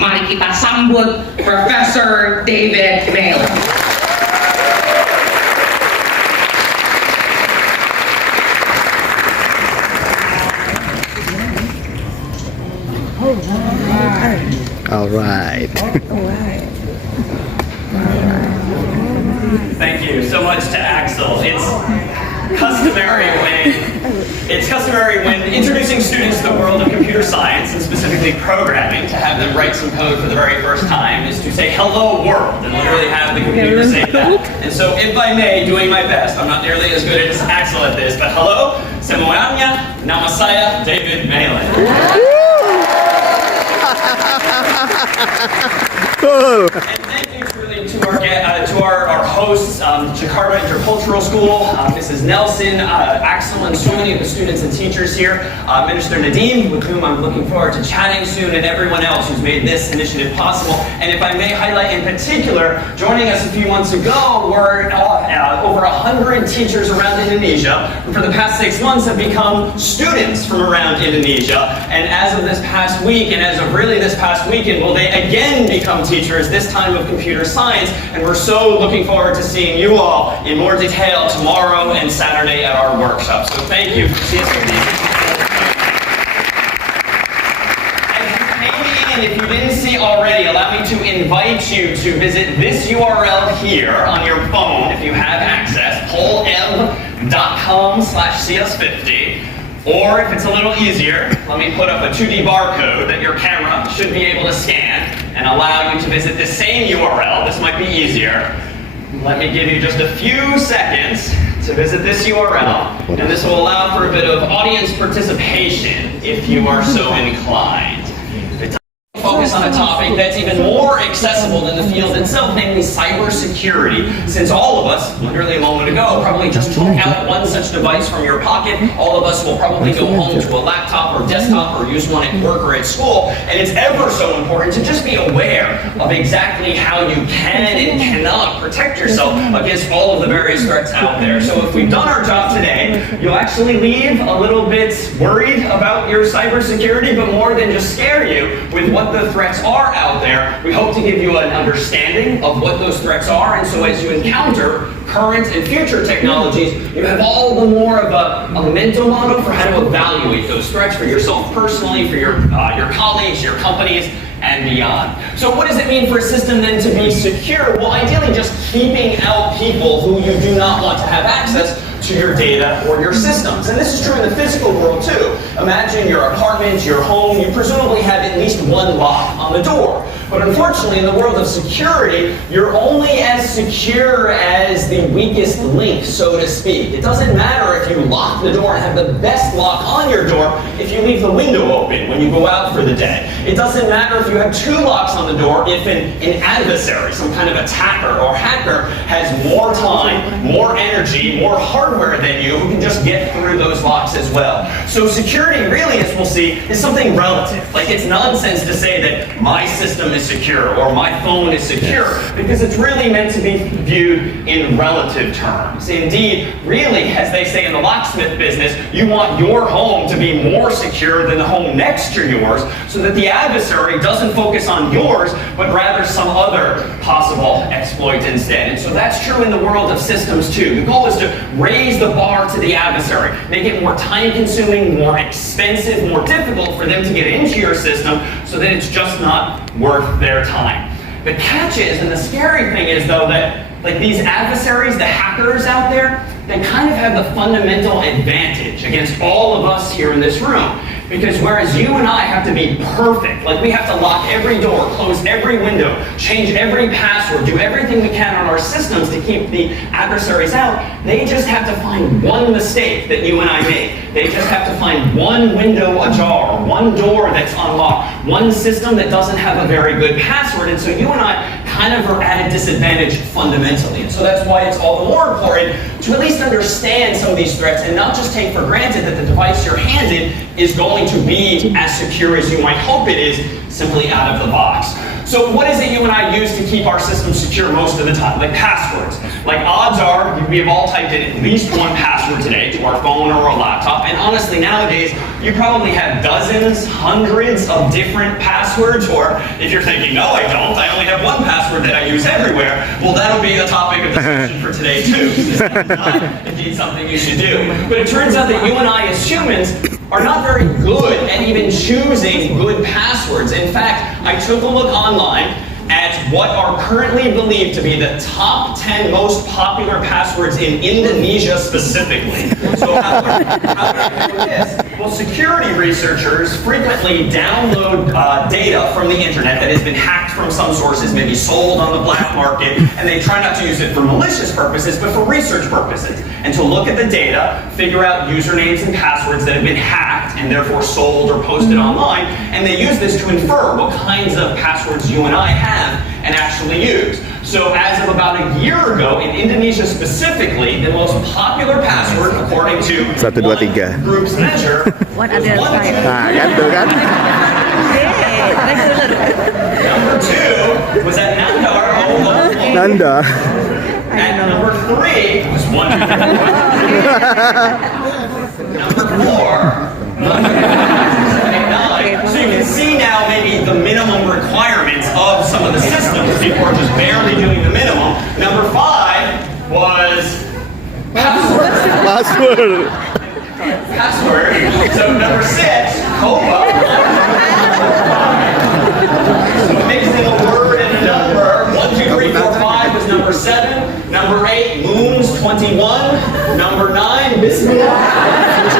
Mari kita sambut Professor David Malan. All right. Thank you so much to Axel. It's customary when introducing students to the world of computer science, and specifically programming, to have them write some code for the very first time, is to say hello world, and literally have the computer say that. And so if I may, doing my best, I'm not nearly as good as Axel at this, but hello, semuanya, nama saya David Malan. Cool. And thank you truly to our hosts, Jakarta Intercultural School, Mrs. Nelson, Axel, and so many of the students and teachers here, Minister Nadeem, with whom I'm looking forward to chatting soon, and everyone else who's made this initiative possible. And if I may highlight in particular, joining us a few months ago were over 100 teachers around Indonesia, who for the past 6 months have become students from around Indonesia. And as of this past week, and as of really this past weekend, will they again become teachers, this time of computer science. And we're so looking forward to seeing you all in more detail tomorrow and Saturday at our workshop. So thank you for CS50. If you didn't see already, allow me to invite you to visit this URL here on your phone if you have access, polm.com/CS50. Or if it's a little easier, let me put up a 2D barcode that your camera should be able to scan and allow you to visit this same URL. This might be easier. Let me give you just a few seconds to visit this URL, and this will allow for a bit of audience participation if you are so inclined. Focus on a topic that's even more accessible than the field itself, namely cybersecurity. Since all of us, literally a moment ago, probably just took out one such device from your pocket, all of us will probably go home to a laptop or desktop or use one at work or at school, and it's ever so important to just be aware of exactly how you can and cannot protect yourself against all of the various threats out there. So if we've done our job today, you'll actually leave a little bit worried about your cybersecurity, but more than just scare you with what the threats are out there. We hope to give you an understanding of what those threats are, and so as you encounter current and future technologies, you have all the more of a mental model for how to evaluate those threats for yourself personally, for your colleagues, your companies, and beyond. So what does it mean for a system then to be secure? Well, ideally just keeping out people who you do not want to have access to your data or your systems. And this is true in the physical world too. Imagine your apartment, your home, you presumably have at least one lock on the door. But unfortunately, in the world of security, you're only as secure as the weakest link, so to speak. It doesn't matter if you lock the door and have the best lock on your door if you leave the window open when you go out for the day. It doesn't matter if you have 2 locks on the door if an adversary, some kind of attacker or hacker, has more time, more energy, more hardware than you, who can just get through those locks as well. So security really, as we'll see, is something relative. Like, it's nonsense to say that my system is secure or my phone is secure, because it's really meant to be viewed in relative terms. Indeed, really, as they say in the locksmith business, you want your home to be more secure than the home next to yours, so that the adversary doesn't focus on yours, but rather some other possible exploit instead. And so that's true in the world of systems too. The goal is to raise the bar to the adversary, make it more time-consuming, more expensive, more difficult for them to get into your system, so that it's just not worth their time. The catch is, and the scary thing is though, that like these adversaries, the hackers out there, they kind of have the fundamental advantage against all of us here in this room. Because whereas you and I have to be perfect, like we have to lock every door, close every window, change every password, do everything we can on our systems to keep the adversaries out, they just have to find one mistake that you and I make. They just have to find one window ajar, one door that's unlocked, one system that doesn't have a very good password, and so you and I kind of are at a disadvantage fundamentally. And so that's why it's all the more important to at least understand some of these threats and not just take for granted that the device you're handed is going to be as secure as you might hope it is, simply out of the box. So what is it you and I use to keep our systems secure most of the time? Like passwords. Like odds are, we have all typed in at least one password today to our phone or a laptop, and honestly nowadays, you probably have dozens, hundreds of different passwords, or if you're thinking, no I don't, I only have one password that I use everywhere, well that'll be a topic of discussion for today too, because this is not indeed something you should do. But it turns out that you and I as humans are not very good at even choosing good passwords. In fact, I took a look online at what are currently believed to be the top 10 most popular passwords in Indonesia specifically. So how do I know this? Well, security researchers frequently download data from the internet that has been hacked from some sources, maybe sold on the black market, and they try not to use it for malicious purposes, but for research purposes. And to look at the data, figure out usernames and passwords that have been hacked and therefore sold or posted online, and they use this to infer what kinds of passwords you and I have and actually use. So as of about a year ago, in Indonesia specifically, the most popular password, according to 1, 2, 3. group's measure, What was other 1, 2, side? Nah, kan tuh kan. Number 2 was at Nandar. Nanda. At number 3 was 1, 2, 3, 4. Number 4, 1, 2, 3, 4, 5, 9. So you can see now maybe the minimum requirements of some of the systems. People are just barely doing the minimum. Number 5 was password. Password. Password. So number 6, COBA. So mixing a word and a number. 1, 2, 3, 4, 5 was number 7. Number 8, moons 21. Number 9, Bismillah.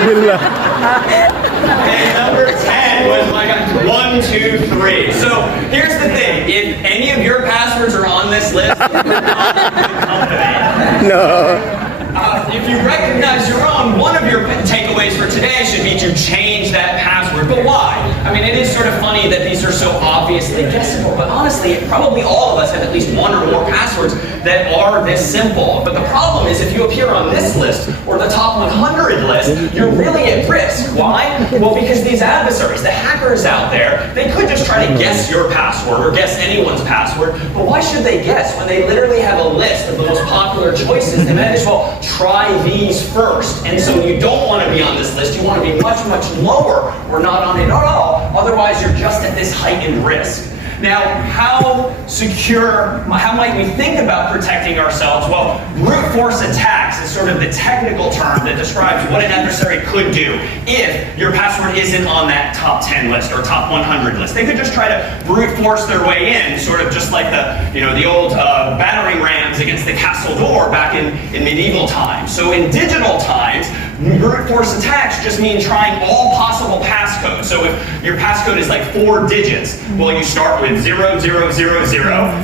Bismillah. And number 10 was my God, 1, 2, 3. So here's the thing: if any of your passwords are on this list, you're not a good company. No. If you recognize your own, one of your takeaways for today should be to change that password. But why? I mean, it is sort of funny that these are so obviously guessable, but honestly, probably all of us have at least one or more passwords that are this simple. But the problem is if you appear on this list or the top 100 list, you're really at risk. Why? Well, because these adversaries, the hackers out there, they could just try to guess your password or guess anyone's password, but why should they guess when they literally have a list of the most popular choices? They might as well try these first. And so you don't want to be on this list. You want to be much, much lower or not on it at all. Otherwise, you're just at this heightened risk. Now, how might we think about protecting ourselves? Well, brute force attacks is sort of the technical term that describes what an adversary could do if your password isn't on that top 10 list or top 100 list. They could just try to brute force their way in, sort of just like the old battering rams against the castle door back in medieval times. So in digital times, brute force attacks just mean trying all possible passcodes. So if your passcode is like 4 digits, well, you start with 0000,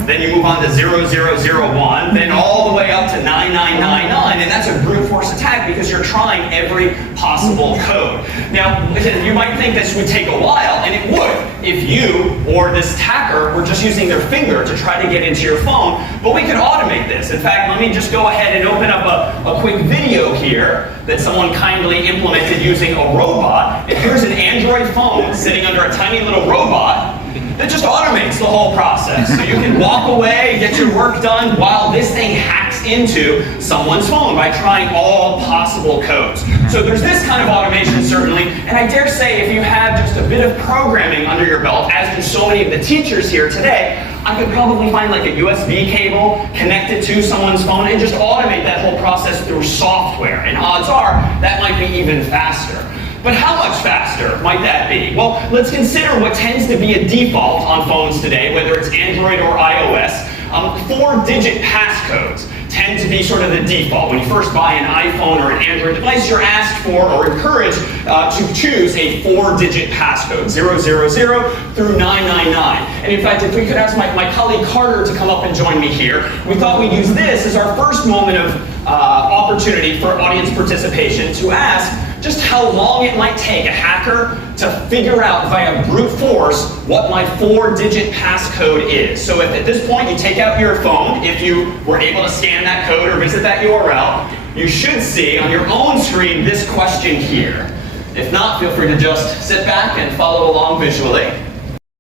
then you move on to 0001, then all the way up to 9999, and that's a brute force attack because you're trying every possible code. Now, you might think this would take a while, and it would if you or this attacker were just using their finger to try to get into your phone, but we could automate this. In fact, let me just go ahead and open up a quick video here that someone kindly implemented using a robot. And here's an Android phone sitting under a tiny little robot that just automates the whole process. So you can walk away, get your work done, while this thing hacks into someone's phone by trying all possible codes. So there's this kind of automation, certainly, and I dare say if you have just a bit of programming under your belt, as do so many of the teachers here today, I could probably find like a USB cable connected to someone's phone and just automate that whole process through software. And odds are that might be even faster. But how much faster might that be? Well, let's consider what tends to be a default on phones today, whether it's Android or iOS. 4-digit passcodes tend to be sort of the default. When you first buy an iPhone or an Android device, you're asked for or encouraged to choose a 4-digit passcode, 000 through 999. And in fact, if we could ask my colleague Carter to come up and join me here, we thought we'd use this as our first moment of opportunity for audience participation to ask just how long it might take a hacker to figure out via brute force what my 4-digit passcode is. So if at this point you take out your phone, if you were able to scan that code or visit that URL, you should see on your own screen this question here. If not, feel free to just sit back and follow along visually.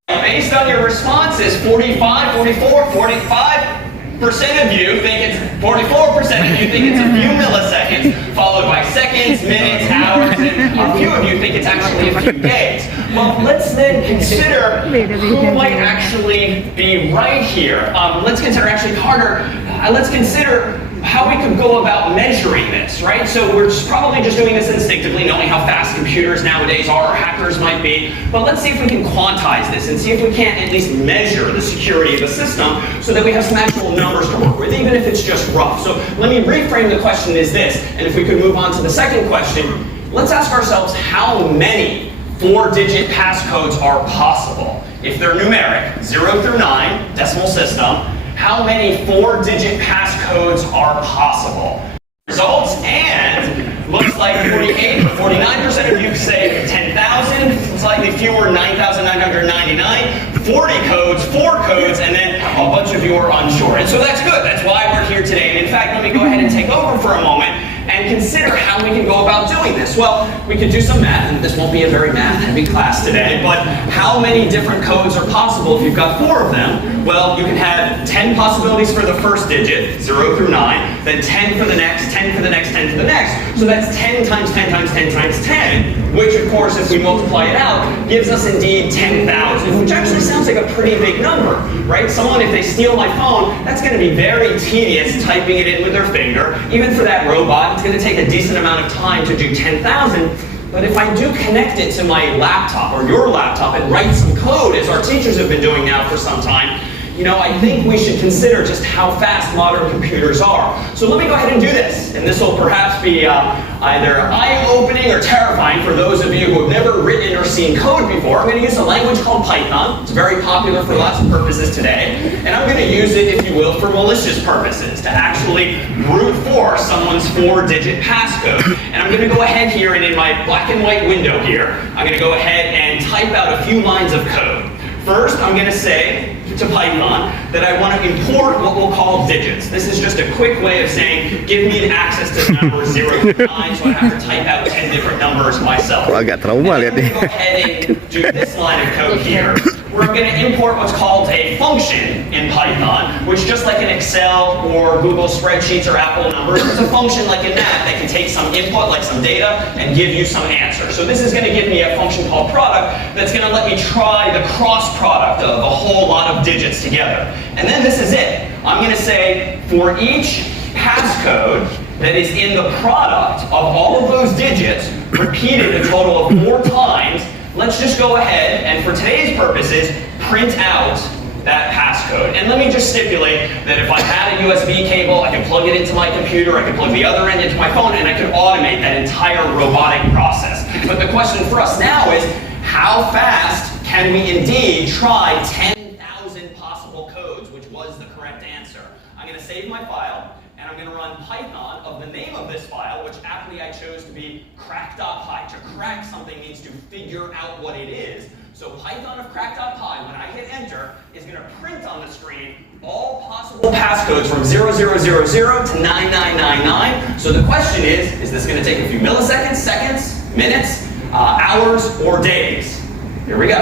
Based on your responses, 45, 44, 45, of you think it's 44% of you think it's a few milliseconds, followed by seconds, minutes, hours, and a few of you think it's actually a few days. Well, let's then consider who might actually be right here. Let's consider actually harder. Let's consider how we could go about measuring this, right? So we're probably just doing this instinctively, knowing how fast computers nowadays are, or hackers might be. But let's see if we can quantize this and see if we can't at least measure the security of the system so that we have some actual numbers to work with, even if it's just rough. So let me reframe the question as this, and if we could move on to the second question, let's ask ourselves how many 4-digit passcodes are possible. If they're numeric, 0 through 9, decimal system, how many 4-digit passcodes are possible? Results, and looks like 48 or 49% of you say 10,000, slightly fewer, 9,999, 40 codes, 4 codes, and then a bunch of you are unsure. And so that's good. That's why we're here today. And in fact, let me go ahead and take over for a moment and consider how we can go about doing this. Well, we could do some math, and this won't be a very math-heavy class today, but how many different codes are possible if you've got 4 of them? Well, you can have 10 possibilities for the first digit, 0 through 9, then 10 for the next, 10 for the next, 10 for the next. So that's 10 times 10 times 10 times 10, which of course, if we multiply it out, gives us indeed 10,000, which actually sounds like a pretty big number, right? Someone, if they steal my phone, that's gonna be very tedious typing it in with their finger. Even for that robot, it's going to take a decent amount of time to do 10,000, but if I do connect it to my laptop or your laptop and write some code, as our teachers have been doing now for some time, you know, I think we should consider just how fast modern computers are. So let me go ahead and do this, and this will perhaps be either eye-opening or terrifying for those of you who have never written or seen code before. I'm going to use a language called Python. It's very popular for lots of purposes today, and I'm going to use it, if you will, for malicious purposes, to actually brute force someone's 4-digit passcode. And I'm going to go ahead here, and in my black and white window here, I'm going to go ahead and type out a few lines of code. First, I'm going to say to Python that I want to import what we'll call digits. This is just a quick way of saying, give me access to the numbers 0 to 9, so I have to type out 10 different numbers myself. Agak trauma lihat I'm nih. going to go ahead and do this line of code here, where I'm going to import what's called a function in Python, which just like in Excel or Google Spreadsheets or Apple numbers, it's a function like in that can take some input, like some data, and give you some answer. So this is going to give me a function called product that's going to let me try the cross product of a whole lot of digits together. And then this is it. I'm going to say for each passcode that is in the product of all of those digits, repeated a total of 4 times, let's just go ahead and for today's purposes, print out that passcode. And let me just stipulate that if I had a USB cable, I could plug it into my computer, I could plug the other end into my phone, and I could automate that entire robotic process. But the question for us now is, how fast can we indeed try 10,000 possible codes, which was the correct answer? I'm going to save my file, and I'm going to run Python of the name of this file, which aptly I chose to be crack.py. To crack something means to figure out what it is. So Python of crack.py, when I hit enter, is going to print on the screen all possible passcodes from 0000 to 9999. So the question is this going to take a few milliseconds, seconds, minutes, hours, or days? Here we go.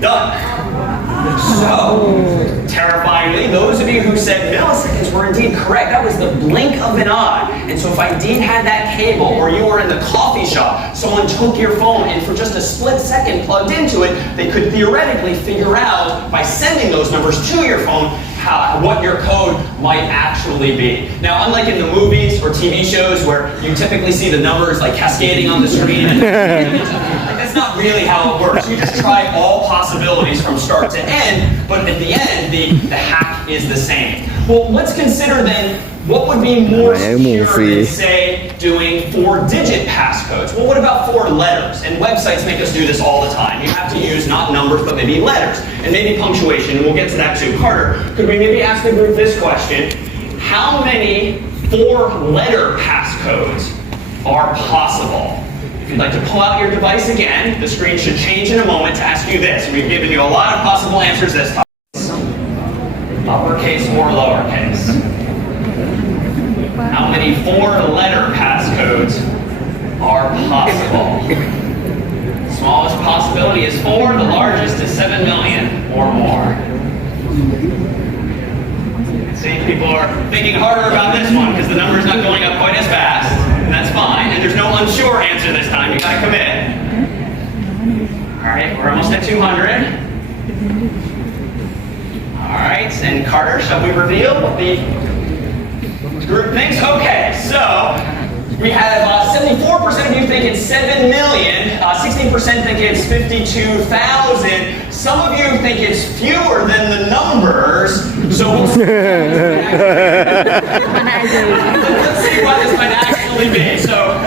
Done. So, terrifyingly, those of you who said milliseconds were indeed correct. That was the blink of an eye. And so if I indeed had that cable, or you were in the coffee shop, someone took your phone and for just a split second plugged into it, they could theoretically figure out, by sending those numbers to your phone, what your code might actually be. Now, unlike in the movies or TV shows where you typically see the numbers like cascading on the screen, that's not really how it works. You just try all possibilities from start to end, but at the end, the hack is the same. Well, let's consider then what would be more secure than, say, doing 4-digit passcodes? Well, what about 4 letters? And websites make us do this all the time. You have to use not numbers, but maybe letters, and maybe punctuation, and we'll get to that too. Carter, could we maybe ask the group this question? How many 4-letter passcodes are possible? If you'd like to pull out your device again, the screen should change in a moment to ask you this. We've given you a lot of possible answers this time. Uppercase or lowercase? How many 4-letter passcodes are possible? Smallest possibility is 4, the largest is 7 million or more. See, people are thinking harder about this one because the number's not going up quite as fast, and that's fine. And there's no unsure answer this time. You gotta commit. All right, we're almost at 200. All right, and Carter, shall we reveal what the group thinks? Okay, so we have 74% of you think it's 7 million, 16% think it's 52,000. Some of you think it's fewer than the numbers, so we'll see. Let's see what this might actually be. So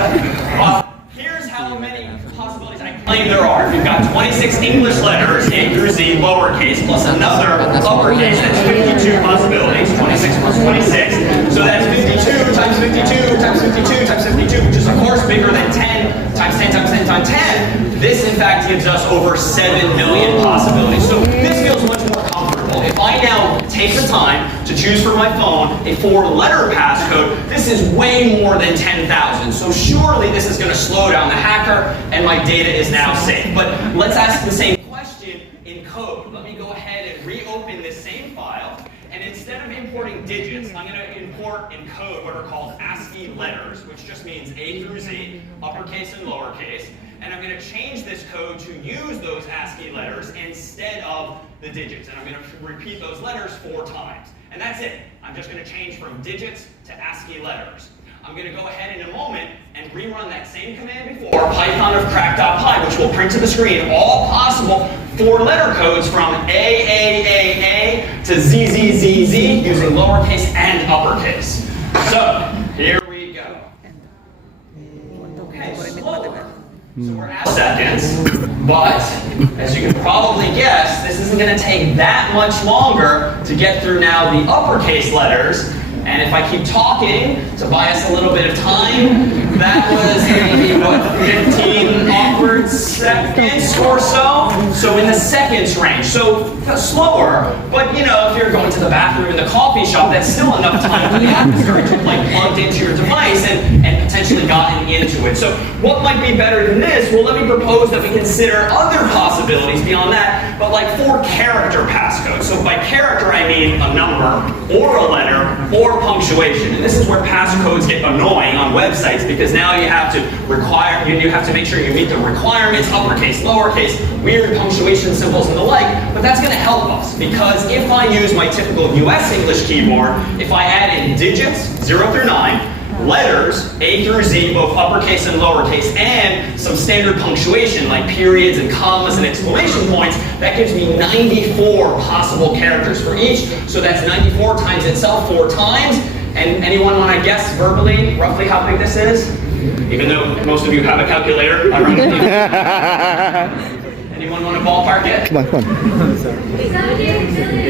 here's how many possibilities I claim there are. If you've got 26 English letters, A through Z, lowercase, plus another uppercase, that's 52 possibilities. 26 plus 26. So that's 52 times 52 times 52 times 52, which is of course bigger than 10 times 10 times 10 times 10. This in fact gives us over 7 million possibilities. So this feels much more comfortable. If I now take the time to choose for my phone a 4-letter passcode, this is way more than 10,000. So surely this is going to slow down the hacker and my data is now safe. But let's ask the same question in code. Let me go ahead and reopen this same file. And instead of importing digits, I'm going to import in code what are called ASCII letters, which just means A through Z, uppercase and lowercase. And I'm going to change this code to use those ASCII letters instead of the digits. And I'm going to repeat those letters 4 times. And that's it. I'm just going to change from digits to ASCII letters. I'm going to go ahead in a moment and rerun that same command before, Python of crack.py, which will print to the screen all possible 4-letter codes from A to ZZZZ using lowercase and uppercase. So, here we go. Okay, slower. So we're at seconds, but as you can probably guess, this isn't going to take that much longer to get through now the uppercase letters. And if I keep talking to buy us a little bit of time, that was maybe, what, 15 awkward seconds or so? So in the seconds range. So slower, but you know, if you're going to the bathroom in the coffee shop, that's still enough time for the app to start to like plugged into your device and potentially gotten into it. So what might be better than this? Well, let me propose that we consider other possibilities beyond that, but like 4-character passcodes. So by character, I mean a number, or a letter, or punctuation. And this is where passcodes get annoying on websites because now you have to make sure you meet the requirements, uppercase, lowercase, weird punctuation symbols and the like, but that's going to help us because if I use my typical US English keyboard, if I add in digits, 0 through 9, letters, A through Z, both uppercase and lowercase, and some standard punctuation like periods and commas and exclamation points, that gives me 94 possible characters for each. So that's 94 times itself 4 times. And anyone want to guess verbally, roughly how big this is? Even though most of you have a calculator. Anyone want to ballpark it? Come on.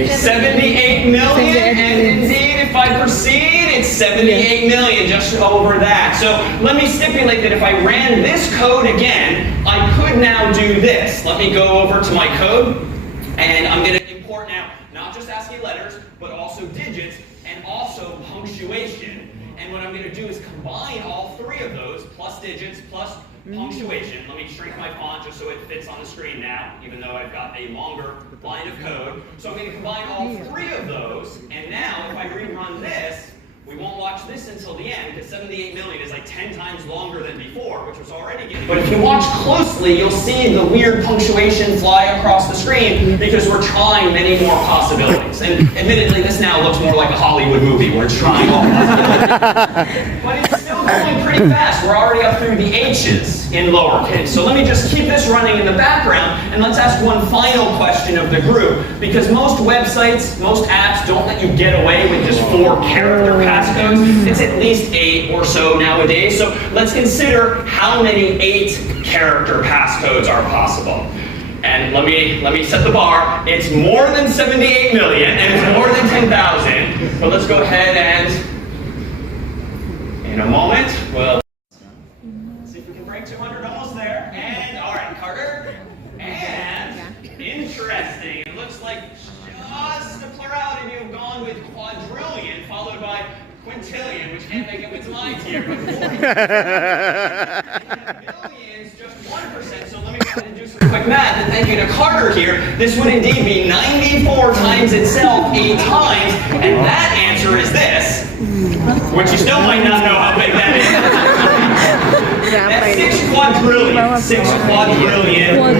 78 million, and indeed, if I proceed, it's 78 million, just over that. So let me stipulate that if I ran this code again, I could now do this. Let me go over to my code, and I'm going to import now not just ASCII letters, but also digits, and also punctuation. And what I'm going to do is combine all 3 of those, plus digits, plus punctuation. Let me shrink my font just so it fits on the screen now, even though I've got a longer line of code. So I'm going to combine all 3 of those, and now if I rerun this, we won't watch this until the end, because 78 million is like 10 times longer than before, which was already getting. But if you watch closely, you'll see the weird punctuation fly across the screen, because we're trying many more possibilities. And admittedly, this now looks more like a Hollywood movie, where it's trying all possibilities. But it's still going pretty fast. We're already up through the H's in lowercase. So let me just keep this running in the background, and let's ask one final question of the group, because most websites, most apps don't let you get away with just 4-character passcodes. It's at least 8 or so nowadays. So let's consider how many 8-character passcodes are possible. And let me set the bar. It's more than 78 million, and it's more than 10,000. But let's go ahead and, in a moment, we'll see if we can break 200. Almost there. And all right, Carter. And interesting. It looks like just the plurality of you have gone with quadrillion, followed by quintillion, which can't make up its minds here, but 40. Billions, just 1%. So let me go ahead and do some quick math, and thank you to Carter here, this would indeed be 94 times itself 8 times, and that answer is this, which you still might not know how big that is. That's 6 quadrillion. 6 quadrillion.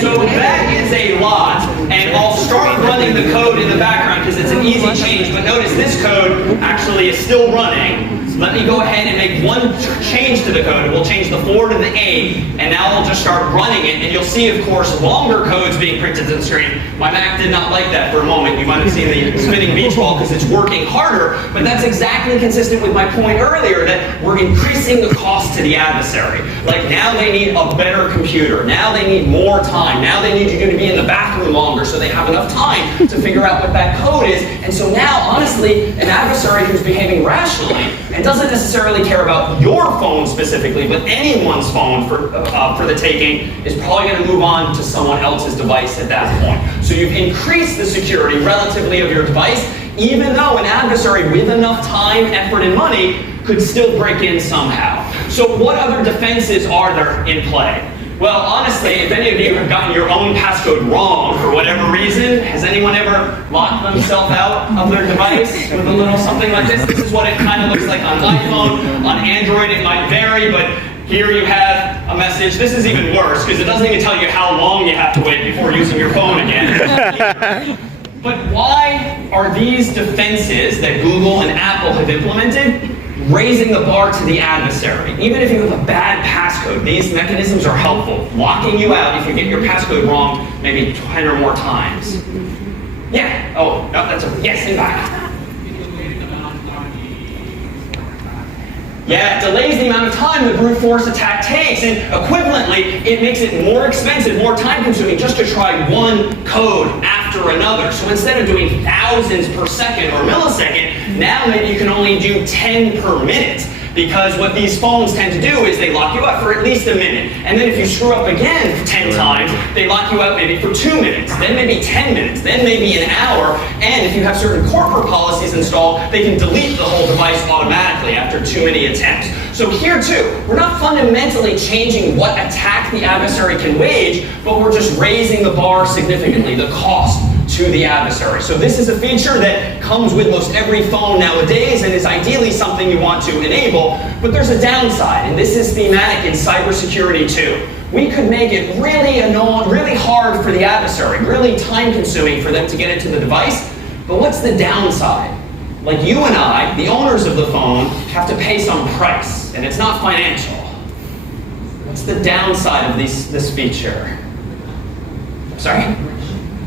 So that is a lot, and I'll start running the code in the background because it's an easy change, but notice this code actually is still running. Let me go ahead and make one change to the code. We'll change the 4 to the 8, and now I'll just start running it, and you'll see, of course, longer codes being printed to the screen. My Mac did not like that for a moment. You might have seen the spinning beach ball because it's working harder, but that's exactly consistent with my point earlier that we're increasing the cost to the adversary. Like now they need a better computer. Now they need more time. Now they need you to be in the bathroom longer so they have enough time to figure out what that code is. And so now, honestly, an adversary who's behaving rationally and doesn't necessarily care about your phone specifically, but anyone's phone for the taking, is probably going to move on to someone else's device at that point. So you've increased the security relatively of your device, even though an adversary with enough time, effort, and money could still break in somehow. So what other defenses are there in play? Well, honestly, if any of you have gotten your own passcode wrong for whatever reason, has anyone ever locked themselves out of their device with a little something like this? This is what it kind of looks like on iPhone. On Android, it might vary, but here you have a message. This is even worse because it doesn't even tell you how long you have to wait before using your phone again. But why are these defenses that Google and Apple have implemented raising the bar to the adversary? Even if you have a bad passcode, these mechanisms are helpful, locking you out if you get your passcode wrong maybe 10 or more times. Yeah, oh, no, that's a, yes, in back. Yeah, it delays the amount of time the brute force attack takes, and equivalently, it makes it more expensive, more time consuming just to try one code after another. So instead of doing thousands per second or millisecond, now maybe you can only do 10 per minute. Because what these phones tend to do is they lock you out for at least a minute. And then if you screw up again 10 times, they lock you out maybe for 2 minutes, then maybe 10 minutes, then maybe an hour. And if you have certain corporate policies installed, they can delete the whole device automatically after too many attempts. So here too, we're not fundamentally changing what attack the adversary can wage, but we're just raising the bar significantly, the cost to the adversary. So this is a feature that comes with most every phone nowadays and is ideally something you want to enable, but there's a downside, and this is thematic in cybersecurity too. We could make it really annoying, really hard for the adversary, really time consuming for them to get into the device, but what's the downside? Like you and I, the owners of the phone, have to pay some price, and it's not financial. What's the downside of this feature? Sorry?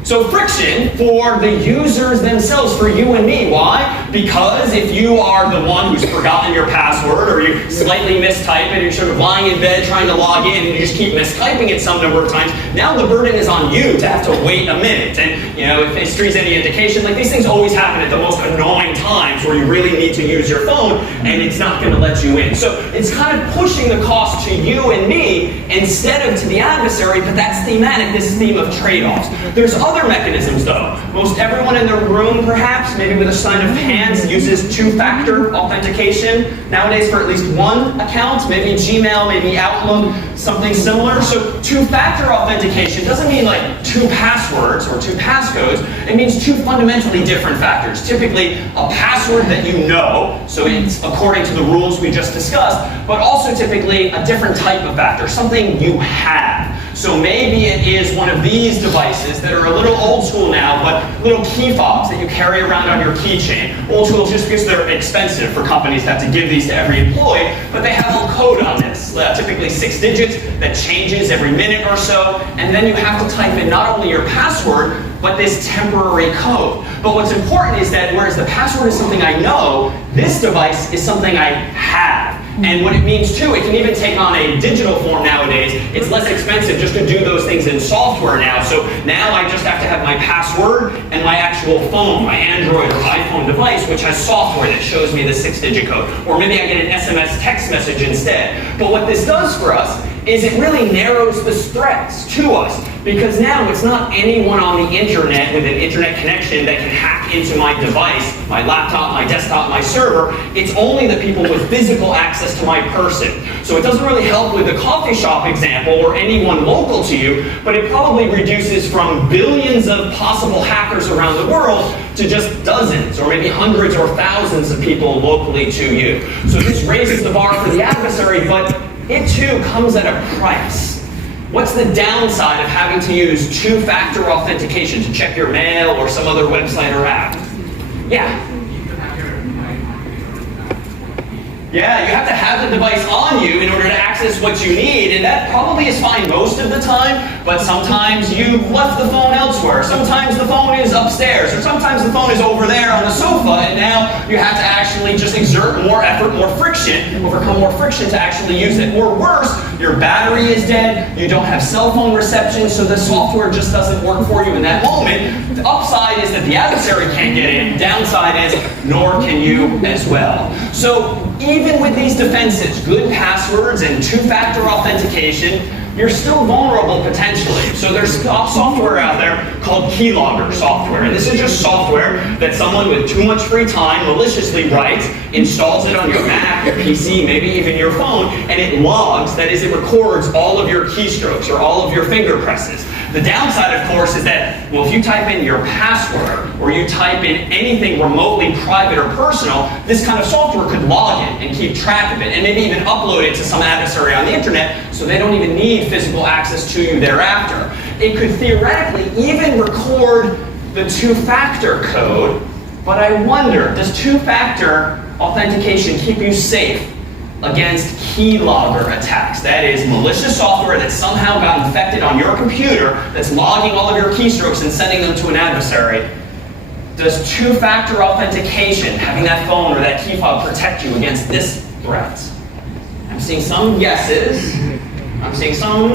So friction for the users themselves, for you and me. Why? Because if you are the one who's forgotten your password, or you slightly mistype it, you're sort of lying in bed trying to log in, and you just keep mistyping it some number of times, now the burden is on you to have to wait a minute. And you know, if history's any indication, like these things always happen at the most annoying times where you really need to use your phone, and it's not going to let you in. So it's kind of pushing the cost to you and me instead of to the adversary, but that's thematic, this theme of trade-offs. There's other mechanisms though. Most everyone in the room, perhaps, maybe with a sign of hands, uses two-factor authentication nowadays for at least one account, maybe Gmail, maybe Outlook, something similar. So two-factor authentication doesn't mean like two passwords or two passcodes. It means two fundamentally different factors. Typically a password that you know, so it's according to the rules we just discussed, but also typically a different type of factor, something you have. So maybe it is one of these devices that are a little old school now, but little key fobs that you carry around on your keychain. Old school just because they're expensive for companies to have to give these to every employee, but they have a code on this, typically 6 digits, that changes every minute or so, and then you have to type in not only your password, but this temporary code. But what's important is that whereas the password is something I know, this device is something I have. And what it means too, it can even take on a digital form nowadays. It's less expensive just to do those things in software now. So now I just have to have my password and my actual phone, my Android or iPhone device, which has software that shows me the 6-digit code. Or maybe I get an SMS text message instead. But what this does for us is it really narrows the threats to us, because now it's not anyone on the internet with an internet connection that can hack into my device, my laptop, my desktop, my server. It's only the people with physical access to my person. So it doesn't really help with the coffee shop example or anyone local to you, but it probably reduces from billions of possible hackers around the world to just dozens or maybe hundreds or thousands of people locally to you. So this raises the bar for the adversary, but it too comes at a price. What's the downside of having to use two-factor authentication to check your mail or some other website or app? Yeah. Yeah, you have to have the device on you in order to access what you need, and that probably is fine most of the time, but sometimes you've left the phone elsewhere. Sometimes the phone is upstairs, or sometimes the phone is over there on the sofa, and now you have to actually just exert more effort, more friction, overcome more friction to actually use it. Or worse, your battery is dead, you don't have cell phone reception, so the software just doesn't work for you in that moment. The upside is that the adversary can't get in. Downside is, nor can you as well. So even with these defenses, good passwords and two-factor authentication, you're still vulnerable potentially. So there's software out there called keylogger software. And this is just software that someone with too much free time maliciously writes, installs it on your Mac, your PC, maybe even your phone, and it logs, that is, it records all of your keystrokes or all of your finger presses. The downside, of course, is that, well, if you type in your password or you type in anything remotely private or personal, this kind of software could log it and keep track of it and maybe even upload it to some adversary on the internet so they don't even need physical access to you thereafter. It could theoretically even record the two-factor code, but I wonder, does two-factor authentication keep you safe against keylogger attacks? That is, malicious software that somehow got infected on your computer that's logging all of your keystrokes and sending them to an adversary. Does two-factor authentication, having that phone or that key fob, protect you against this threat? I'm seeing some yeses. I'm seeing some.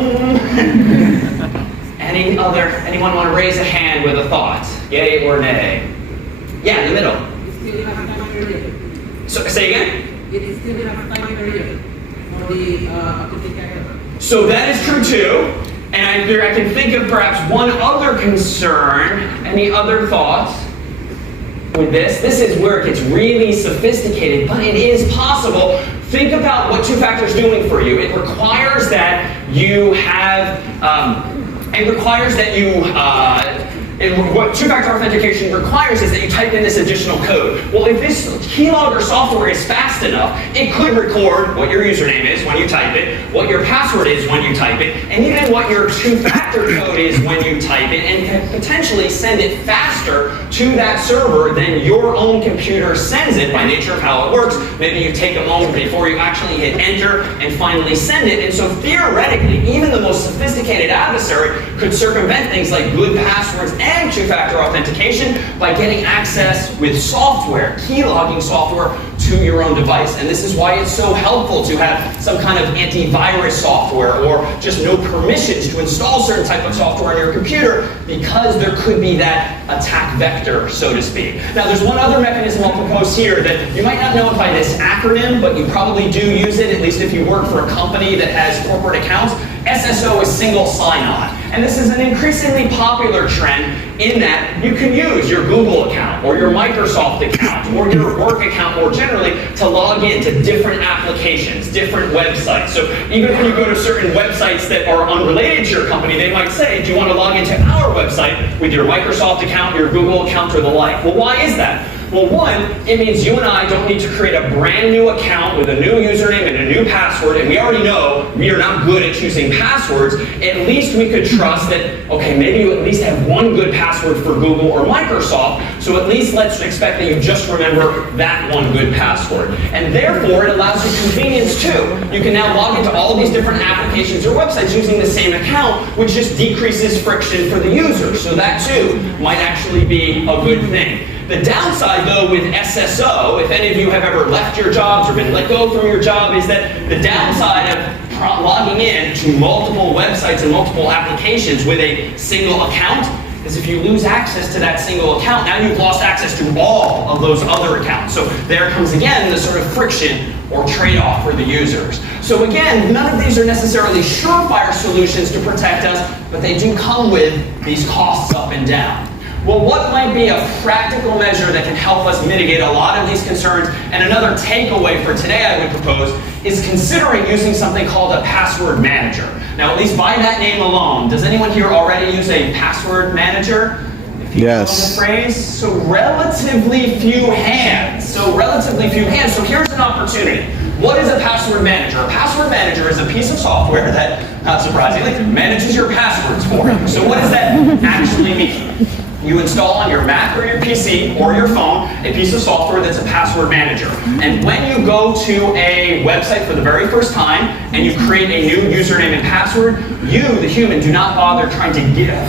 Anyone want to raise a hand with a thought? Yay or nay? Yeah, in the middle. So, say again? It is still in a time period for the authenticator. So that is true too. And I can think of perhaps one other concern. Any other thoughts with this? This is where it gets really sophisticated, but it is possible. Think about what two-factor is doing for you. It requires that you have, what two-factor authentication requires is that you type in this additional code. Well, if this keylogger software is fast enough, it could record what your username is when you type it, what your password is when you type it, and even what your two-factor code is when you type it, and can potentially send it faster to that server than your own computer sends it by nature of how it works. Maybe you take a moment before you actually hit enter and finally send it. And so theoretically, even the most sophisticated adversary could circumvent things like good passwords and two-factor authentication by getting access with software, keylogging software, to your own device. And this is why it's so helpful to have some kind of antivirus software or just no permissions to install certain type of software on your computer, because there could be that attack vector, so to speak. Now, there's one other mechanism I'll propose here that you might not know it by this acronym, but you probably do use it, at least if you work for a company that has corporate accounts. SSO is single sign-on. And this is an increasingly popular trend in that you can use your Google account or your Microsoft account or your work account more generally to log into different applications, different websites. So even if you go to certain websites that are unrelated to your company, they might say, do you want to log into our website with your Microsoft account, your Google account, or the like? Well, why is that? Well, one, it means you and I don't need to create a brand new account with a new username and a new password, and we already know we are not good at choosing passwords. At least we could trust that, okay, maybe you at least have one good password for Google or Microsoft, so at least let's expect that you just remember that one good password. And therefore, it allows you convenience too. You can now log into all of these different applications or websites using the same account, which just decreases friction for the user. So that too might actually be a good thing. The downside, though, with SSO, if any of you have ever left your jobs or been let go from your job, is that the downside of logging in to multiple websites and multiple applications with a single account is if you lose access to that single account, now you've lost access to all of those other accounts. So there comes again the sort of friction or trade-off for the users. So again, none of these are necessarily surefire solutions to protect us, but they do come with these costs up and down. Well, what might be a practical measure that can help us mitigate a lot of these concerns? And another takeaway for today I would propose is considering using something called a password manager. Now, at least by that name alone, does anyone here already use a password manager? If you know the phrase, so relatively few hands. So here's an opportunity. What is a password manager? A password manager is a piece of software that, not surprisingly, manages your passwords for you. So what does that actually mean? You install on your Mac or your PC or your phone a piece of software that's a password manager. And when you go to a website for the very first time and you create a new username and password, you, the human, do not bother trying to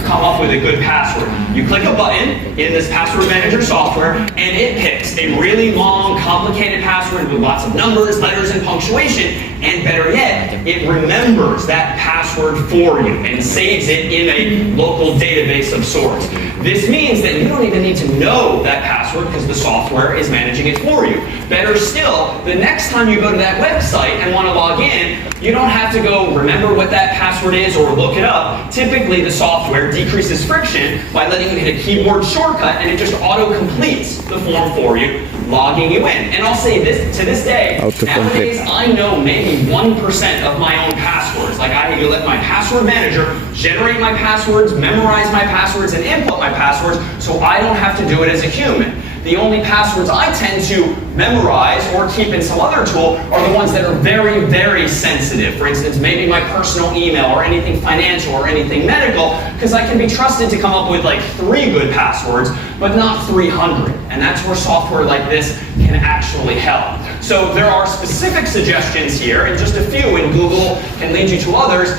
come up with a good password. You click a button in this password manager software and it picks a really long, complicated password with lots of numbers, letters, and punctuation. And better yet, it remembers that password for you and saves it in a local database of sorts. This means that you don't even need to know that password because the software is managing it for you. Better still, the next time you go to that website and want to log in, you don't have to go remember what that password is or look it up. Typically, the software decreases friction by letting you hit a keyboard shortcut and it just auto-completes the form for you, logging you in. And I'll say this, to this day, nowadays I know maybe 1% of my own passwords. Like I need to let my password manager generate my passwords, memorize my passwords, and input my passwords so I don't have to do it as a human. The only passwords I tend to memorize or keep in some other tool are the ones that are very, very sensitive. For instance, maybe my personal email or anything financial or anything medical, because I can be trusted to come up with like 3 good passwords, but not 300. And that's where software like this can actually help. So there are specific suggestions here, and just a few, and Google can lead you to others.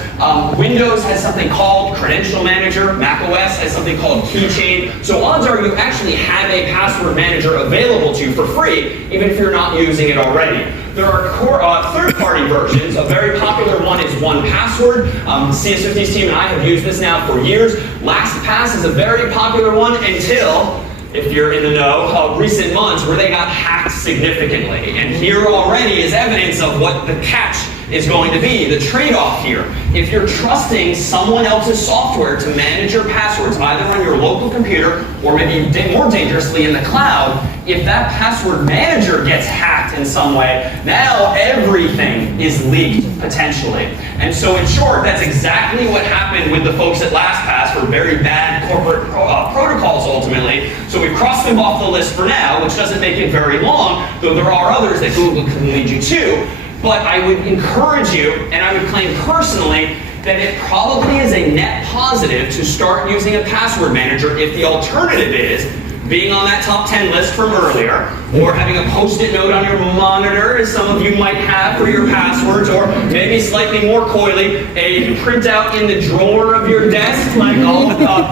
Windows has something called Credential Manager. macOS has something called Keychain. So odds are you actually have a password manager available to you for free, even if you're not using it already. There are third-party versions. A very popular one is 1Password. CS50's team and I have used this now for years. LastPass is a very popular one until, if you're in the know, recent months where they got hacked significantly. And here already is evidence of what the catch is going to be, the trade-off here. If you're trusting someone else's software to manage your passwords, either on your local computer or maybe more dangerously in the cloud, if that password manager gets hacked in some way, now everything is leaked, potentially. And so in short, that's exactly what happened with the folks at LastPass for very bad corporate protocols ultimately. So we've crossed them off the list for now, which doesn't make it very long, though there are others that Google can lead you to. But I would encourage you, and I would claim personally, that it probably is a net positive to start using a password manager if the alternative is being on that top 10 list from earlier, or having a post-it note on your monitor, as some of you might have for your passwords, or maybe slightly more coyly, a printout in the drawer of your desk, like all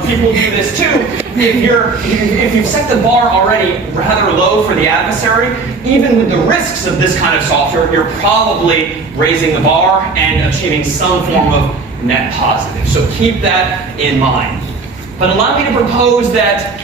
people do this too. If you've set the bar already rather low for the adversary, even with the risks of this kind of software, you're probably raising the bar and achieving some form of net positive. So keep that in mind. But allow me to propose that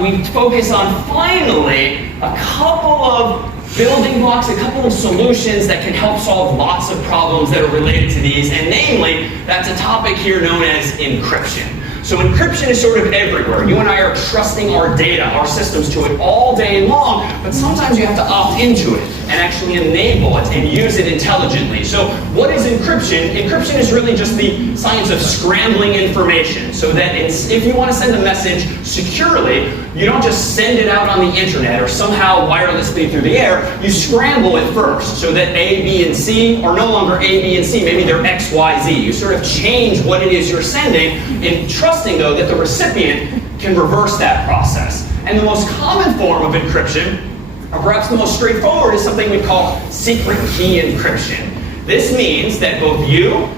we focus on, finally, a couple of building blocks, a couple of solutions that can help solve lots of problems that are related to these, and namely, that's a topic here known as encryption. So encryption is sort of everywhere. You and I are trusting our data, our systems to it all day long, but sometimes you have to opt into it and actually enable it and use it intelligently. So what is encryption? Encryption is really just the science of scrambling information so that if you want to send a message securely, you don't just send it out on the internet or somehow wirelessly through the air. You scramble it first so that A, B, and C are no longer A, B, and C. Maybe they're X, Y, Z. You sort of change what it is you're sending, in trusting, though, that the recipient can reverse that process. And the most common form of encryption, or perhaps the most straightforward, is something we call secret key encryption. This means that both you,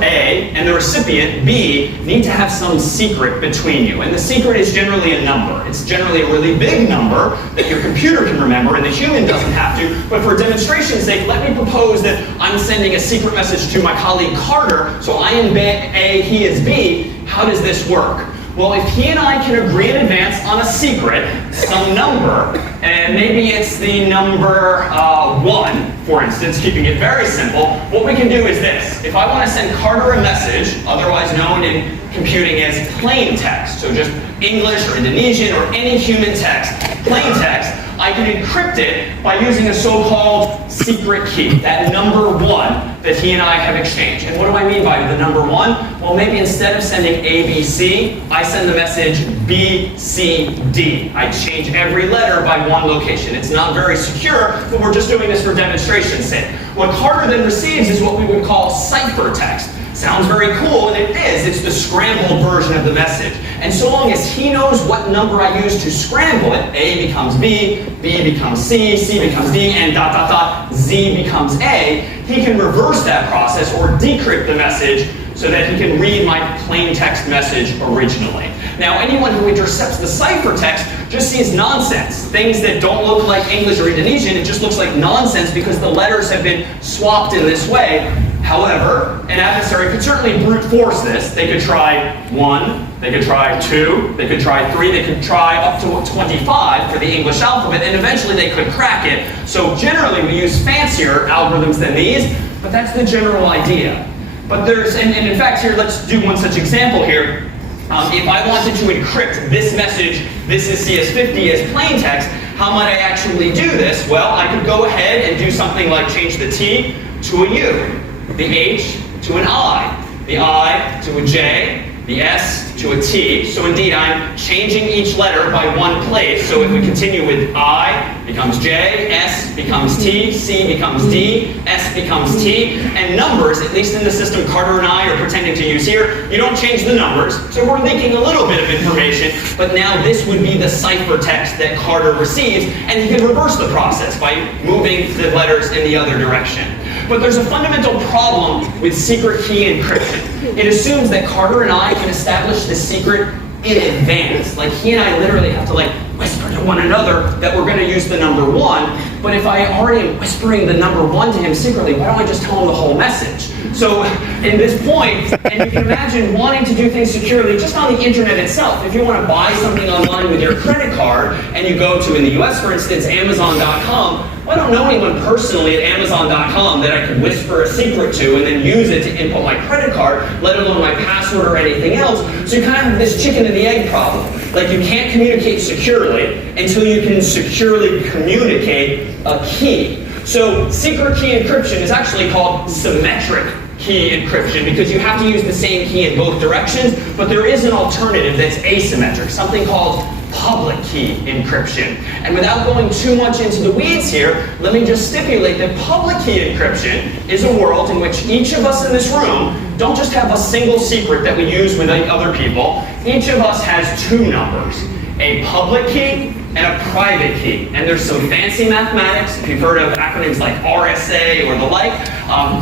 A, and the recipient, B, need to have some secret between you. And the secret is generally a number. It's generally a really big number that your computer can remember and the human doesn't have to. But for demonstration's sake, let me propose that I'm sending a secret message to my colleague Carter. So I am A, he is B. How does this work? Well, if he and I can agree in advance on a secret, some number, and maybe it's the number 1, for instance, keeping it very simple, what we can do is this. If I want to send Carter a message, otherwise known in computing as plain text, so just English or Indonesian or any human text, plain text, I can encrypt it by using a so-called secret key, that number 1 that he and I have exchanged. And what do I mean by the number 1? Well, maybe instead of sending ABC, I send the message BCD. I change every letter by 1 location. It's not very secure, but we're just doing this for demonstration's sake. What Carter then receives is what we would call ciphertext. Sounds very cool, and it is. It's the scrambled version of the message. And so long as he knows what number I use to scramble it, A becomes B, B becomes C, C becomes D, and dot, dot, dot, Z becomes A, he can reverse that process or decrypt the message so that he can read my plain text message originally. Now, anyone who intercepts the ciphertext just sees nonsense. Things that don't look like English or Indonesian, it just looks like nonsense because the letters have been swapped in this way. However, an adversary could certainly brute force this. They could try 1, they could try 2, they could try 3, they could try up to 25 for the English alphabet, and eventually they could crack it. So generally we use fancier algorithms than these, but that's the general idea. But there's, and in fact here, let's do one such example here. If I wanted to encrypt this message, this is CS50 as plain text, how might I actually do this? Well, I could go ahead and do something like change the T to a U, the H to an I, the I to a J, the S to a T. So indeed, I'm changing each letter by 1 place. So if we continue with I becomes J, S becomes T, C becomes D, S becomes T, and numbers, at least in the system Carter and I are pretending to use here, you don't change the numbers. So we're leaking a little bit of information, but now this would be the ciphertext that Carter receives, and he can reverse the process by moving the letters in the other direction. But there's a fundamental problem with secret key encryption. It assumes that Carter and I can establish the secret in advance. Like he and I literally have to whisper to one another that we're going to use the number 1. But if I already am whispering the number 1 to him secretly, why don't I just tell him the whole message? So in this point, and you can imagine wanting to do things securely just on the internet itself. If you want to buy something online with your credit card and you go to, in the US for instance, Amazon.com, well, I don't know anyone personally at Amazon.com that I could whisper a secret to and then use it to input my credit card, let alone my password or anything else. So you kind of have this chicken and the egg problem. Like you can't communicate securely until you can securely communicate a key. So secret key encryption is actually called symmetric key encryption because you have to use the same key in both directions, but there is an alternative that's asymmetric, something called public key encryption. And without going too much into the weeds here, let me just stipulate that public key encryption is a world in which each of us in this room don't just have a single secret that we use with other people. Each of us has 2 numbers, a public key and a private key. And there's some fancy mathematics, if you've heard of acronyms like RSA or the like,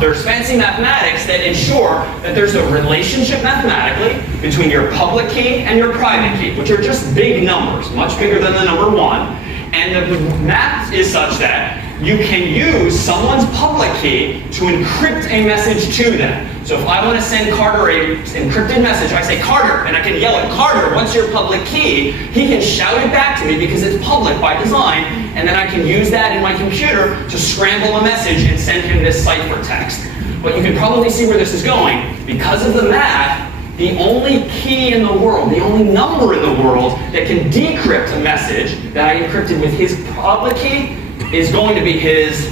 there's fancy mathematics that ensure that there's a relationship mathematically between your public key and your private key, which are just big numbers, much bigger than the number 1. And the math is such that you can use someone's public key to encrypt a message to them. So if I want to send Carter an encrypted message, I say, Carter, and I can yell at Carter, what's your public key? He can shout it back to me because it's public by design, and then I can use that in my computer to scramble a message and send him this ciphertext. But you can probably see where this is going. Because of the math, the only key in the world, the only number in the world that can decrypt a message that I encrypted with his public key is going to be his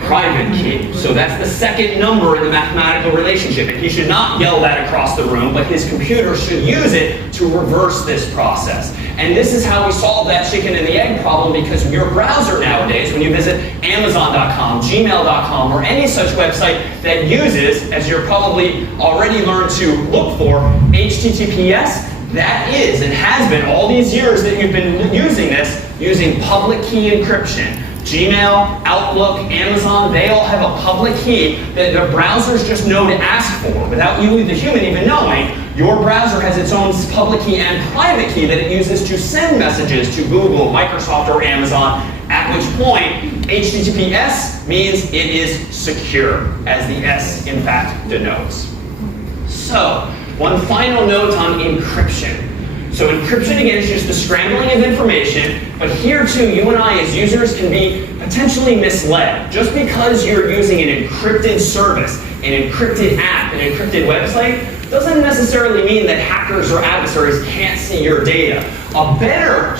private key. So that's the second number in the mathematical relationship. And he should not yell that across the room, but his computer should use it to reverse this process. And this is how we solve that chicken and the egg problem, because your browser nowadays, when you visit Amazon.com, Gmail.com, or any such website that uses, as you're probably already learned to look for, HTTPS, that is and has been all these years that you've been using this, using public key encryption. Gmail, Outlook, Amazon, they all have a public key that the browsers just know to ask for without you, the human, even knowing. Your browser has its own public key and private key that it uses to send messages to Google, Microsoft, or Amazon, at which point HTTPS means it is secure, as the S in fact denotes. So, One final note on encryption. So encryption, again, is just the scrambling of information, but here too, you and I as users can be potentially misled. Just because you're using an encrypted service, an encrypted app, an encrypted website, doesn't necessarily mean that hackers or adversaries can't see your data. A better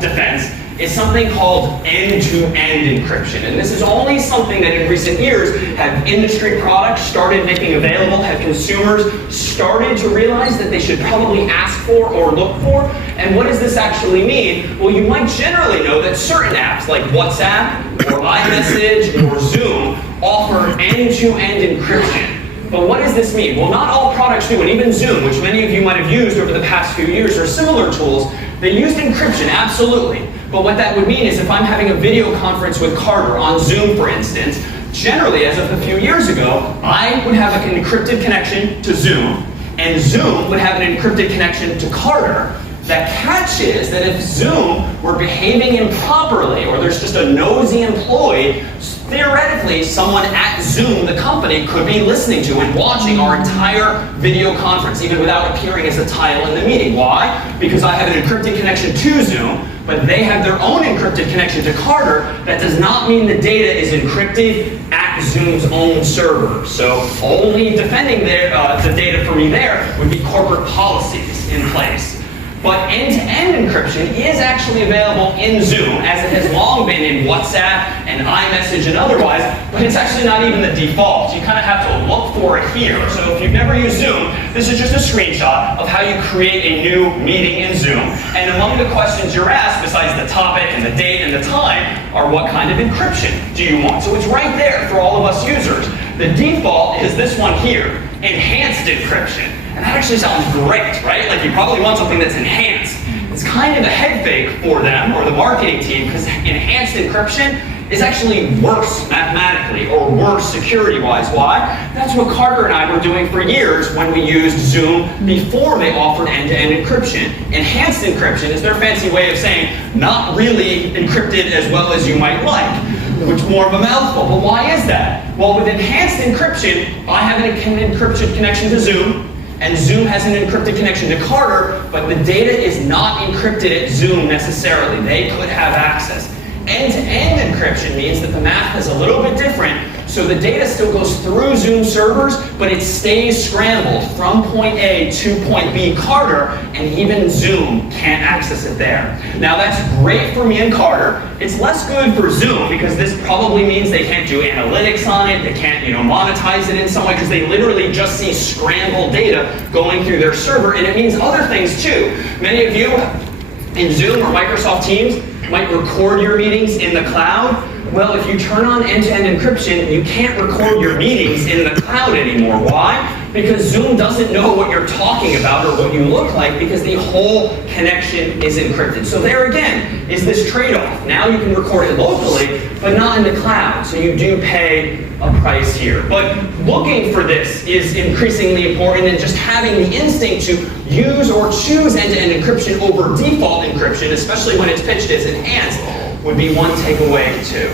defense is something called end-to-end encryption. And this is only something that in recent years have industry products started making available, have consumers started to realize that they should probably ask for or look for. And what does this actually mean? Well, you might generally know that certain apps like WhatsApp or iMessage or Zoom offer end-to-end encryption. But what does this mean? Well, not all products do, and even Zoom, which many of you might have used over the past few years, or similar tools, they used encryption, absolutely. But what that would mean is if I'm having a video conference with Carter on Zoom, for instance, generally, as of a few years ago, I would have an encrypted connection to Zoom, and Zoom would have an encrypted connection to Carter. The catch is that if Zoom were behaving improperly, or there's just a nosy employee, theoretically, someone at Zoom, the company, could be listening to and watching our entire video conference, even without appearing as a tile in the meeting. Why? Because I have an encrypted connection to Zoom, but they have their own encrypted connection to Carter. That does not mean the data is encrypted at Zoom's own server. So only defending the data for me there would be corporate policies in place. But end-to-end encryption is actually available in Zoom, as it has long been in WhatsApp and iMessage and otherwise, but it's actually not even the default. You kind of have to look for it here. So if you've never used Zoom, this is just a screenshot of how you create a new meeting in Zoom. And among the questions you're asked, besides the topic and the date and the time, are what kind of encryption do you want? So it's right there for all of us users. The default is this one here, enhanced encryption. And that actually sounds great, right? Like you probably want something that's enhanced. It's kind of a head fake for them, or the marketing team, because enhanced encryption is actually worse mathematically, or worse security-wise. Why? That's what Carter and I were doing for years when we used Zoom before they offered end-to-end encryption. Enhanced encryption is their fancy way of saying not really encrypted as well as you might like, which is more of a mouthful. But why is that? Well, with enhanced encryption, I have an encrypted connection to Zoom, and Zoom has an encrypted connection to Carter, but the data is not encrypted at Zoom necessarily. They could have access. End-to-end encryption means that the math is a little bit different, so the data still goes through Zoom servers, but it stays scrambled from point A to point B, Carter, and even Zoom can't access it there. Now that's great for me and Carter. It's less good for Zoom because this probably means they can't do analytics on it, they can't, monetize it in some way because they literally just see scrambled data going through their server, and it means other things too. Many of you in Zoom or Microsoft Teams might record your meetings in the cloud. Well, if you turn on end-to-end encryption, you can't record your meetings in the cloud anymore. Why? Because Zoom doesn't know what you're talking about or what you look like because the whole connection is encrypted. So there again is this trade-off. Now you can record it locally, but not in the cloud. So you do pay a price here. But looking for this is increasingly important, and just having the instinct to use or choose end-to-end encryption over default encryption, especially when it's pitched as enhanced, would be one takeaway too.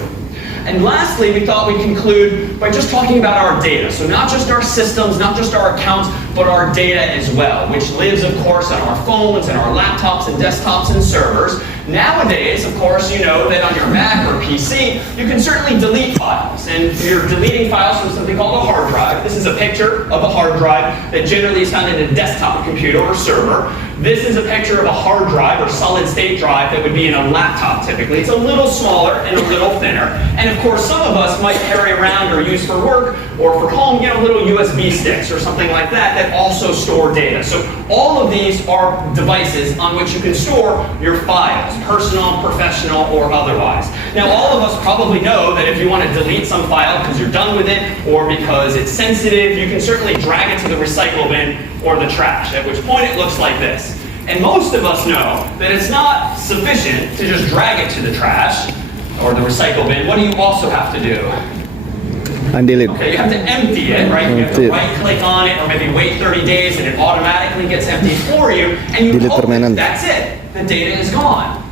And lastly, we thought we'd conclude by just talking about our data. So not just our systems, not just our accounts, but our data as well, which lives, of course, on our phones and our laptops and desktops and servers. Nowadays, of course, you know that on your Mac or PC, you can certainly delete files. And you're deleting files from something called a hard drive. This is a picture of a hard drive that generally is found in a desktop computer or server. This is a picture of a hard drive or solid state drive that would be in a laptop typically. It's a little smaller and a little thinner. And of course, some of us might carry around or use for work or for home, little USB sticks or something like that that also store data. So all of these are devices on which you can store your files, personal, professional, or otherwise. Now, all of us probably know that if you want to delete some file because you're done with it or because it's sensitive, you can certainly drag it to the recycle bin or the trash, at which point it looks like this. And most of us know that it's not sufficient to just drag it to the trash or the recycle bin. What do you also have to do? Undelete. Okay, you have to empty it, right? You have to right-click on it or maybe wait 30 days and it automatically gets emptied for you, and you hope that's it. The data is gone.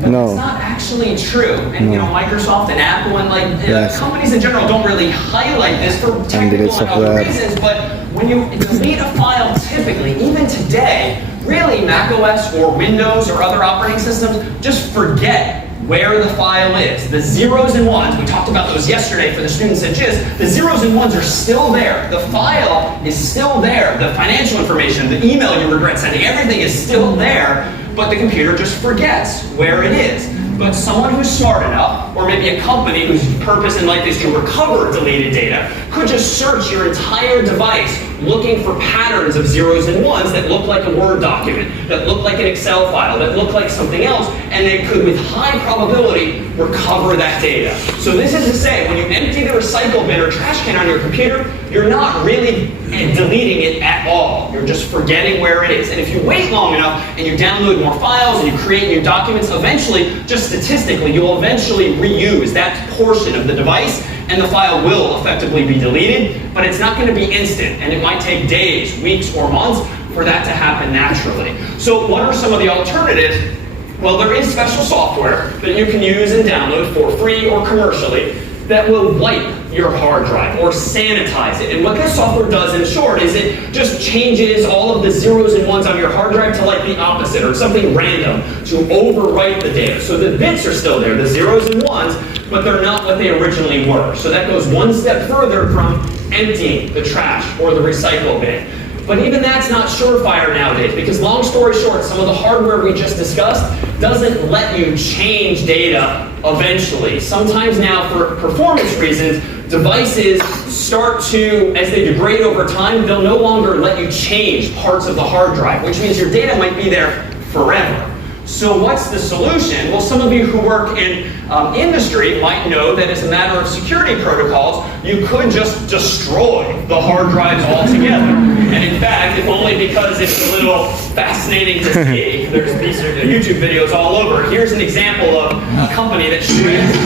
But it's not actually true. And Microsoft and Apple and companies in general don't really highlight this for technical and other reasons, but when you delete a file, typically, even today, really macOS or Windows or other operating systems just forget where the file is. The zeros and ones, we talked about those yesterday for the students at GIS, the zeros and ones are still there. The file is still there. The financial information, the email you regret sending, everything is still there, but the computer just forgets where it is. But someone who's smart enough, or maybe a company whose purpose in life is to recover deleted data, could just search your entire device looking for patterns of zeros and ones that look like a Word document, that look like an Excel file, that look like something else, and they could, with high probability, recover that data. So this is to say, when you empty the recycle bin or trash can on your computer, you're not really deleting it at all. You're just forgetting where it is. And if you wait long enough and you download more files and you create new documents, eventually, just statistically, you'll eventually reuse that portion of the device and the file will effectively be deleted, but it's not going to be instant, and it might take days, weeks, or months for that to happen naturally. So what are some of the alternatives? Well, there is special software that you can use and download for free or commercially that will wipe your hard drive or sanitize it. And what this software does, in short, is it just changes all of the zeros and ones on your hard drive to like the opposite, or something random, to overwrite the data. So the bits are still there, the zeros and ones, but they're not what they originally were. So that goes one step further from emptying the trash or the recycle bin. But even that's not surefire nowadays, because long story short, some of the hardware we just discussed doesn't let you change data eventually. Sometimes now, for performance reasons, devices start to, as they degrade over time, they'll no longer let you change parts of the hard drive, which means your data might be there forever. So what's the solution? Well, some of you who work in industry might know that as a matter of security protocols, you could just destroy the hard drives altogether. And in fact, if only because it's a little fascinating to see, there's these YouTube videos all over. Here's an example of a company that shreds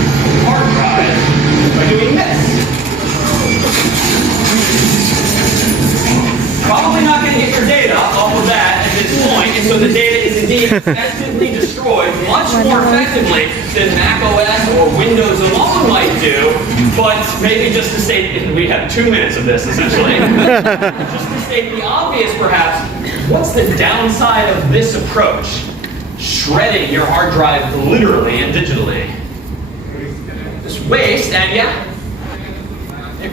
hard drives by doing this. Probably not going to get your data off of that at this point, and so the data is indeed effectively destroyed, much more effectively than Mac OS or Windows alone might do. But maybe just to state, we have 2 minutes of this essentially, just to state the obvious perhaps, what's the downside of this approach? Shredding your hard drive literally and digitally. This waste, and yeah.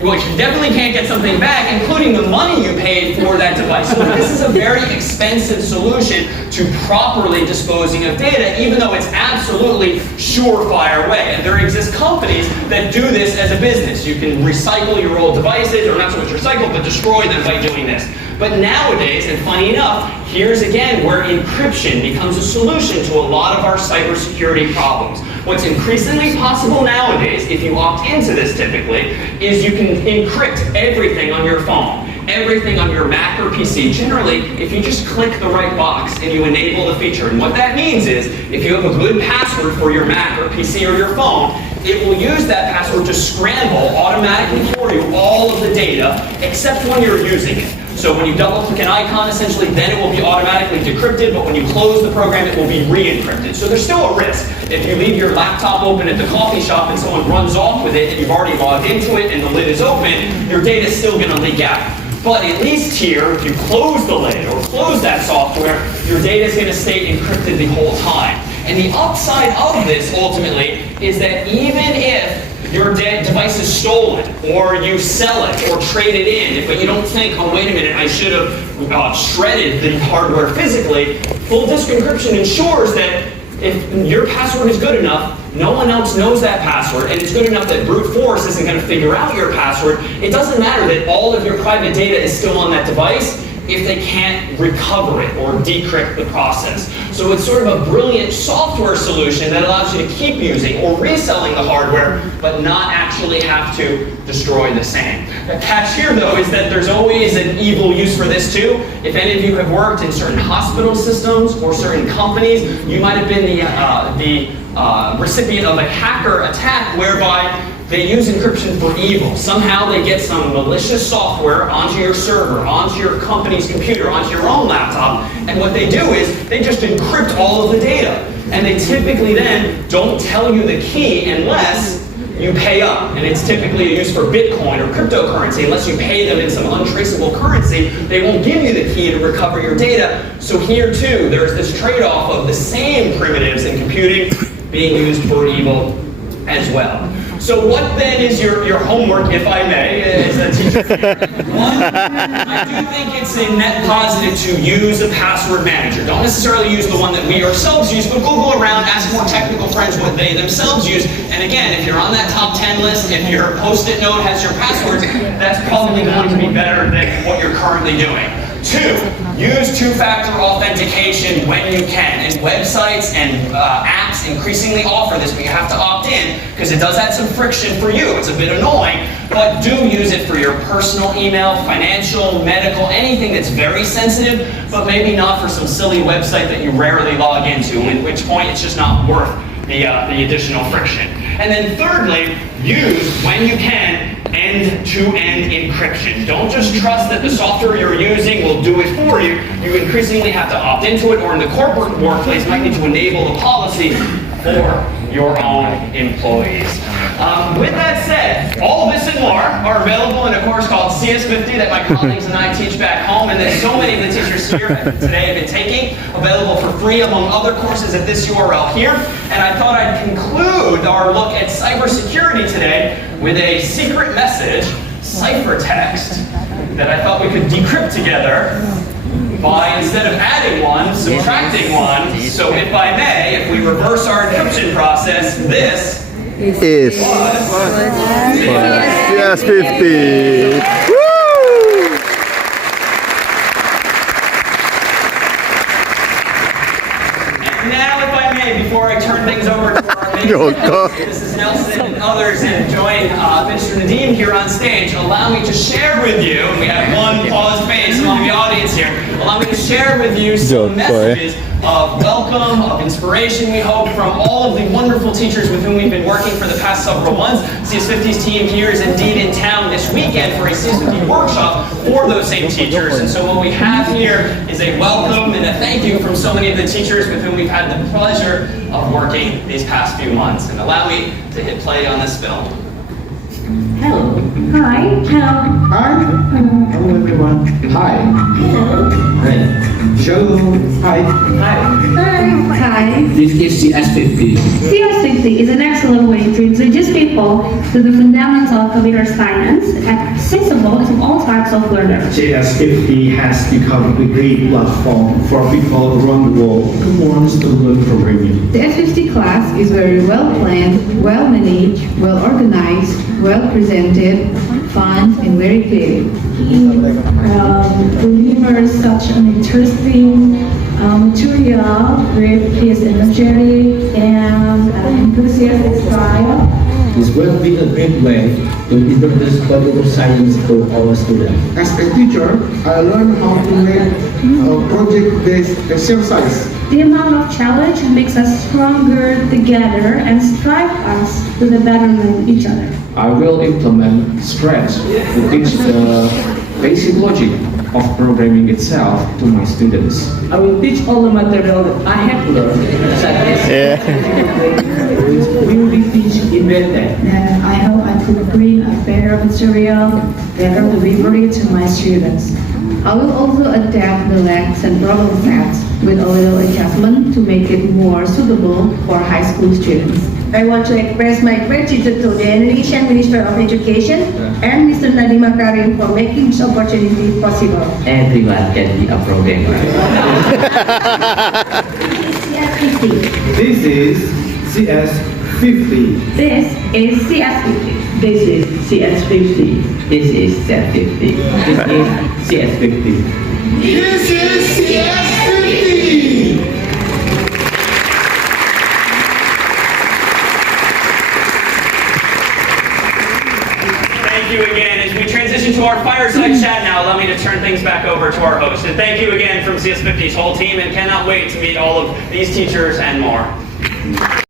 Well, you definitely can't get something back, including the money you paid for that device. So this is a very expensive solution to properly disposing of data, even though it's absolutely surefire way. And there exist companies that do this as a business. You can recycle your old devices, or not so much recycle, but destroy them by doing this. But nowadays, and funny enough, here's again where encryption becomes a solution to a lot of our cybersecurity problems. What's increasingly possible nowadays, if you opt into this typically, is you can encrypt everything on your phone, everything on your Mac or PC. Generally, if you just click the right box and you enable the feature. And what that means is, if you have a good password for your Mac or PC or your phone, it will use that password to scramble automatically for you all of the data, except when you're using it. So when you double click an icon, essentially, then it will be automatically decrypted, but when you close the program, it will be re-encrypted. So there's still a risk. If you leave your laptop open at the coffee shop and someone runs off with it and you've already logged into it and the lid is open, your data is still going to leak out. But at least here, if you close the lid or close that software, your data is going to stay encrypted the whole time. And the upside of this, ultimately, is that even if your device is stolen, or you sell it, or trade it in, but you don't think, oh, wait a minute, I should have shredded the hardware physically, full disk encryption ensures that if your password is good enough, no one else knows that password, and it's good enough that brute force isn't going to figure out your password. It doesn't matter that all of your private data is still on that device if they can't recover it or decrypt the process. So it's sort of a brilliant software solution that allows you to keep using or reselling the hardware, but not actually have to destroy the same. The catch here, though, is that there's always an evil use for this too. If any of you have worked in certain hospital systems or certain companies, you might have been the recipient of a hacker attack whereby they use encryption for evil. Somehow they get some malicious software onto your server, onto your company's computer, onto your own laptop, and what they do is they just encrypt all of the data. And they typically then don't tell you the key unless you pay up, and it's typically used for Bitcoin or cryptocurrency. Unless you pay them in some untraceable currency, they won't give you the key to recover your data. So here too, there's this trade-off of the same primitives in computing being used for evil as well. So what then is your homework, if I may, as a teacher? One, I do think it's a net positive to use a password manager. Don't necessarily use the one that we ourselves use, but Google around, ask more technical friends what they themselves use. And again, if you're on that top 10 list, if your Post-it note has your passwords, that's probably going to be better than what you're currently doing. Two, use two-factor authentication when you can. And websites and apps increasingly offer this, but you have to opt in because it does add some friction for you. It's a bit annoying, but do use it for your personal email, financial, medical, anything that's very sensitive, but maybe not for some silly website that you rarely log into, at which point it's just not worth the additional friction. And then thirdly, use, when you can, end-to-end encryption. Don't just trust that the software you're using will do it for you. You increasingly have to opt into it, or in the corporate workplace, might need to enable the policy for your own employees. With that said, all of this and more are available in a course called CS50 that my colleagues and I teach back home, and that so many of the teachers here today have been taking, available for free among other courses at this URL here. And I thought I'd conclude our look at cybersecurity today with a secret message, ciphertext, that I thought we could decrypt together by, instead of adding one, subtracting one. So if I may, if we reverse our encryption process, this Is CS50. Woo! And now, if I may, before I turn things over to our main Mrs. Nelson and others, and join Mr. Nadeem here on stage, allow me to share with you, and we have one paused face among the audience here, allow me to share with you some messages of welcome, of inspiration, we hope, from all of the wonderful teachers with whom we've been working for the past several months. CS50's team here is indeed in town this weekend for a CS50 workshop for those same teachers. And so what we have here is a welcome and a thank you from so many of the teachers with whom we've had the pleasure of working these past few months. And allow me to hit play on this film. Hello. Hi. Hello. Hi. Hello everyone. Hi. Hello. Hi. Hello. Hi. Hi. Hi. This is CS50. CS50 is an excellent way to introduce people to the fundamentals of computer science, accessible to all types of learners. CS50 has become a great platform for people around the world who want to learn programming. The S50 class is very well planned, well managed, well organized, well presented, fun, and very creative. He delivers such an interesting material with his energetic and enthusiastic style. This will be a great way to introduce computer science to our students. As a teacher, I learned how to make project-based exercise. The amount of challenge makes us stronger together and strive us to the betterment of each other. I will implement Scratch to teach the basic logic of programming itself to my students. I will teach all the material that I have learned, such as will be teach embedded. And I hope I could bring a better material, better delivery to my students. I will also adapt the lesson problem sets with a little adjustment to make it more suitable for high school students. I want to express my gratitude to the Indonesian Minister of Education and Mr. Nadiem Makarim for making this opportunity possible. Everyone can be a programmer. This is CS50. This is CS50. This is CS50. This is CS50. This is CS50. This is CS50. Thank you again. As we transition to our fireside chat now, allow me to turn things back over to our host. And thank you again from CS50's whole team, and cannot wait to meet all of these teachers and more.